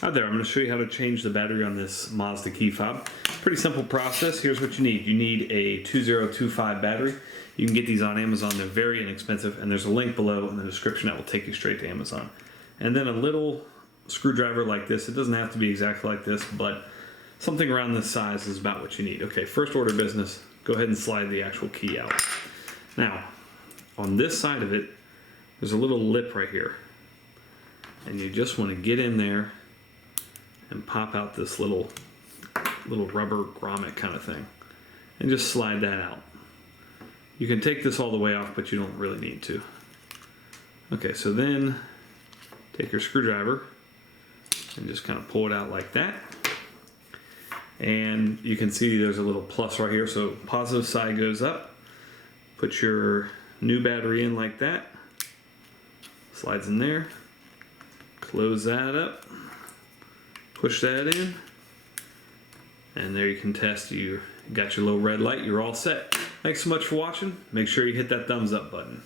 Hi there, I'm going to show you how to change the battery on this Mazda key fob. Pretty simple process. Here's what you need. You need a 2025 battery. You can get these on Amazon. They're very inexpensive, and there's a link below in the description that will take you straight to Amazon. And then a little screwdriver like this. It doesn't have to be exactly like this, but something around this size is about what you need. Okay, first order business, go ahead and slide the actual key out. Now, on this side of it, there's a little lip right here. And you just want to get in there and pop out this little rubber grommet kind of thing and just slide that out. You can take this all the way off, but you don't really need to. Okay, so then take your screwdriver and just kind of pull it out like that. And you can see there's a little plus right here, so positive side goes up. Put your new battery in like that. Slides in there. Close that up. Push that in, and there you can test. You got your little red light, you're all set. Thanks so much for watching. Make sure you hit that thumbs up button.